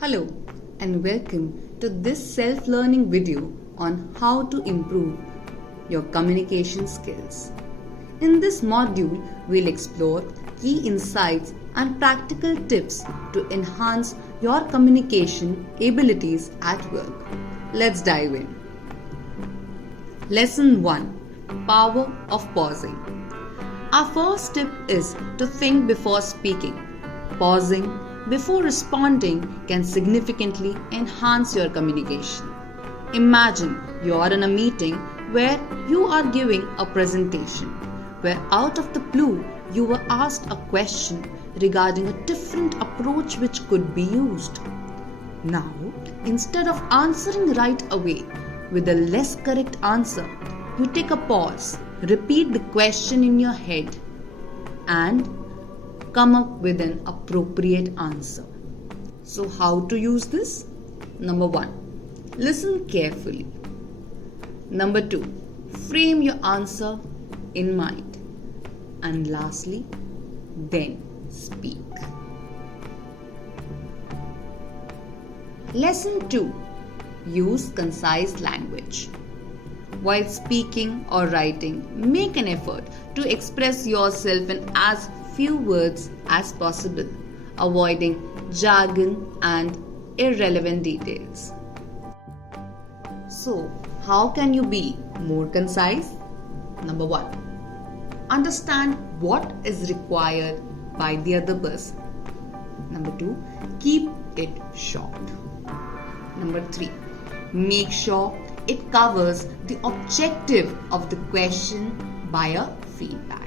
Hello and welcome to this self-learning video on how to improve your communication skills. In this module, we'll explore key insights and practical tips to enhance your communication abilities at work. Let's dive in. Lesson 1. Power of pausing. Our first tip is to think before speaking. Pausing before responding can significantly enhance your communication. Imagine you are in a meeting where you are giving a presentation, where out of the blue you were asked a question regarding a different approach which could be used. Now, instead of answering right away with a less correct answer, you take a pause, repeat the question in your head, and come up with an appropriate answer. So how to use this? Number 1. Listen carefully. Number 2. Frame your answer in mind. And lastly, then speak. Lesson 2. Use concise language. While speaking or writing, make an effort to express yourself in as few words as possible, avoiding jargon and irrelevant details. So, how can you be more concise? Number 1. Understand what is required by the other person. Number 2. Keep it short. Number 3. Make sure it covers the objective of the question by a feedback.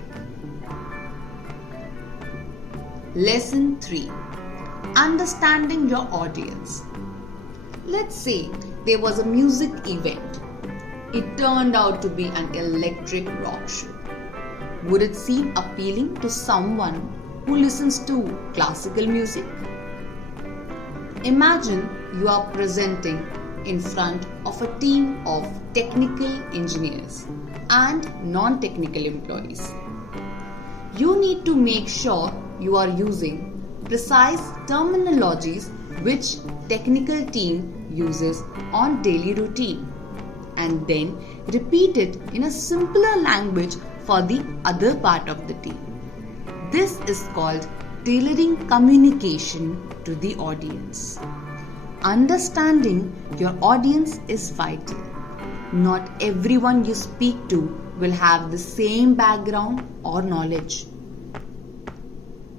Lesson 3. Understanding your audience. Let's say there was a music event. It turned out to be an electric rock show. Would it seem appealing to someone who listens to classical music? Imagine you are presenting in front of a team of technical engineers and non-technical employees. You need to make sure you are using precise terminologies which technical team uses on daily routine, and then repeat it in a simpler language for the other part of the team. This is called tailoring communication to the audience. Understanding your audience is vital. Not everyone you speak to will have the same background or knowledge.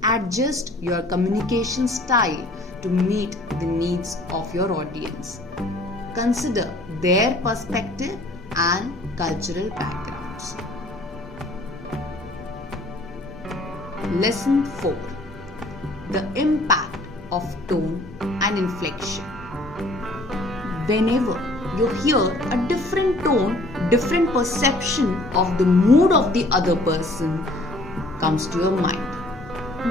Adjust your communication style to meet the needs of your audience. Consider their perspective and cultural backgrounds. Lesson 4. The impact of tone and inflection. Whenever you hear a different tone, different perception of the mood of the other person comes to your mind.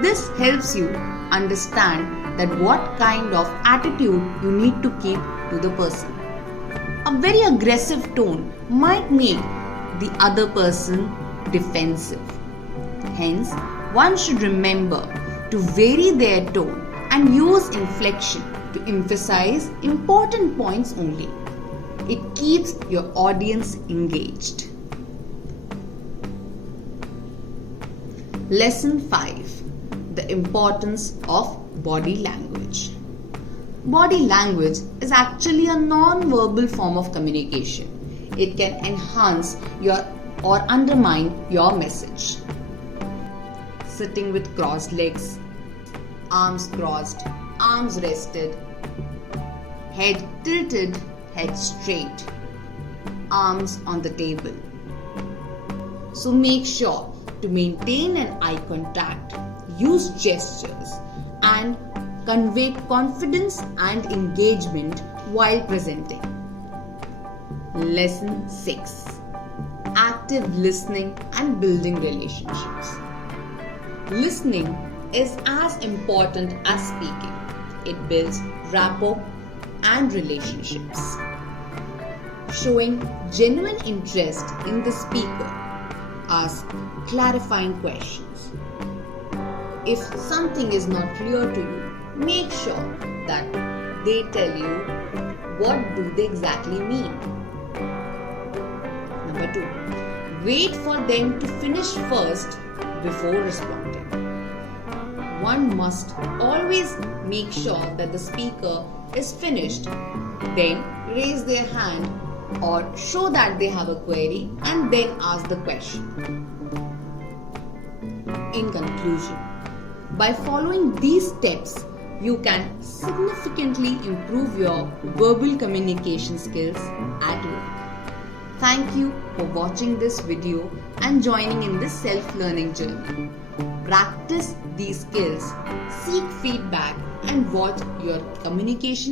This helps you understand that what kind of attitude you need to keep to the person. A very aggressive tone might make the other person defensive. Hence, one should remember to vary their tone and use inflection to emphasize important points only. It keeps your audience engaged. Lesson 5. The importance of body language. Body language is actually a non-verbal form of communication. It can enhance your or undermine your message. Sitting with crossed legs, arms crossed, arms rested, head tilted, head straight, arms on the table. So make sure to maintain an eye contact, use gestures, and convey confidence and engagement while presenting. Lesson 6. Active listening and building relationships. Listening is as important as speaking. It builds rapport and relationships. Showing genuine interest in the speaker. Ask clarifying questions. If something is not clear to you, make sure that they tell you, what do they exactly mean? Number 2. Wait for them to finish first before responding. One must always make sure that the speaker is finished, then raise their hand or show that they have a query and then ask the question. In conclusion, by following these steps, you can significantly improve your verbal communication skills at work. Thank you for watching this video and joining in this self-learning journey. Practice these skills, seek feedback, and watch your communication